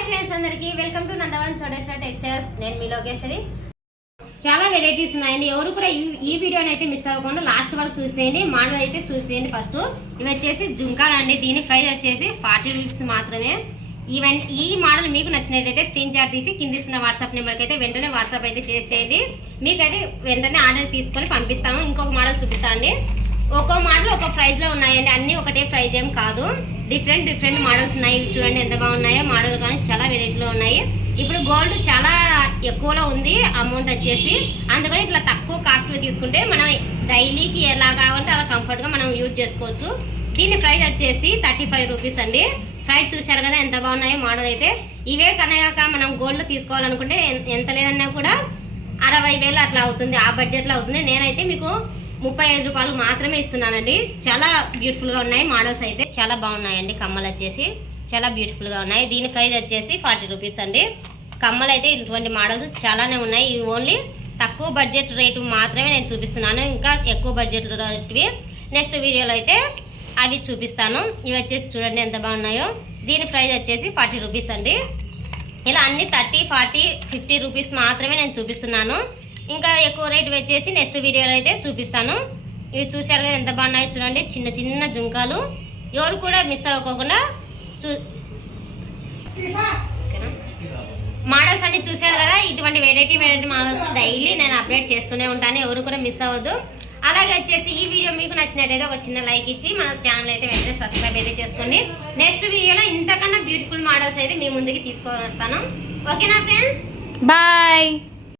Hi friends అందరికీ welcome to Nandavaram చోడేశ్వర textiles. నేను మీ లోకేశ్వరి. చాలా వెరైటీస్ ఉన్నాయండి. ఎవరు కూడా ఈ వీడియోని అయితే మిస్ అవ్వకుండా లాస్ట్ వరకు చూసేయండి. మోడల్ అయితే చూసేయండి. ఫస్ట్ ఇవి వచ్చేసి జుంకాలండి. దీని ప్రైస్ వచ్చేసి 40 రూపీస్ మాత్రమే. ఈ మోడల్ మీకు నచ్చినట్లయితే స్క్రీన్ షాట్ తీసి కింద ఇస్తున్న వాట్సాప్ నెంబర్కి అయితే వెంటనే వాట్సాప్ అయితే చేసేయండి. మీకైతే వెంటనే ఆర్డర్ తీసుకొని పంపిస్తాము. ఇంకొక మోడల్ చూపిస్తానండి. ఒక్కో మోడల్ ఒక ప్రైస్లో ఉన్నాయండి. అన్నీ ఒకటే ప్రైస్ ఏం కాదు. డిఫరెంట్ మోడల్స్ ఉన్నాయి. చూడండి ఎంత బాగున్నాయో మోడల్, కానీ చాలా వెరైటీలో ఉన్నాయి. ఇప్పుడు గోల్డ్ చాలా ఎక్కువలో ఉంది అమౌంట్ వచ్చేసి, అందుకని ఇట్లా తక్కువ కాస్ట్లో తీసుకుంటే మనం డైలీకి ఎలా కావాలంటే అలా కంఫర్ట్గా మనం యూజ్ చేసుకోవచ్చు. దీని ప్రైస్ వచ్చేసి 35 రూపీస్ అండి. ప్రైస్ చూశారు కదా ఎంత బాగున్నాయో మోడల్ అయితే. ఇవే కనగాక మనం గోల్డ్ తీసుకోవాలనుకుంటే ఎంత లేదన్నా కూడా 60,000 అట్లా అవుతుంది. ఆ బడ్జెట్లో అవుతుంది. నేనైతే మీకు 35 రూపాయలు మాత్రమే ఇస్తున్నానండి. చాలా బ్యూటిఫుల్గా ఉన్నాయి మోడల్స్ అయితే. చాలా బాగున్నాయండి. కమ్మలు వచ్చేసి చాలా బ్యూటిఫుల్గా ఉన్నాయి. దీని ప్రైస్ వచ్చేసి 40 రూపీస్ అండి. కమ్మలు అయితే ఇటువంటి మోడల్స్ చాలానే ఉన్నాయి. ఇవి ఓన్లీ తక్కువ బడ్జెట్ రేటు మాత్రమే నేను చూపిస్తున్నాను. ఇంకా ఎక్కువ బడ్జెట్ రేటువి నెక్స్ట్ వీడియోలో అయితే అవి చూపిస్తాను. ఇవి వచ్చేసి చూడండి ఎంత బాగున్నాయో. దీని ప్రైస్ వచ్చేసి 40 రూపీస్ అండి. ఇలా అన్ని 30, 40, 50 రూపీస్ మాత్రమే నేను చూపిస్తున్నాను. ఇంకా ఎక్కువ రేట్ వచ్చేసి నెక్స్ట్ వీడియోలో అయితే చూపిస్తాను. ఇవి చూశారు కదా ఎంత బాగున్నాయో చూడండి. చిన్న జుంకాలు. ఎవరు కూడా మిస్ అవ్వకుండా మోడల్స్ అన్ని చూశారు కదా. ఇటువంటి వెరైటీ మోడల్స్ డైలీ నేను అప్డేట్ చేస్తూనే ఉంటాను. ఎవరు కూడా మిస్ అవ్వద్దు. అలాగే వచ్చేసి ఈ వీడియో మీకు నచ్చినట్టయితే ఒక చిన్న లైక్ ఇచ్చి మన ఛానల్ అయితే వెంటనే సబ్స్క్రైబ్ అయితే చేసుకోండి. నెక్స్ట్ వీడియోలో ఇంతకన్నా బ్యూటిఫుల్ మోడల్స్ అయితే మీ ముందుకి తీసుకొని వస్తాను. ఓకేనా ఫ్రెండ్స్? బాయ్.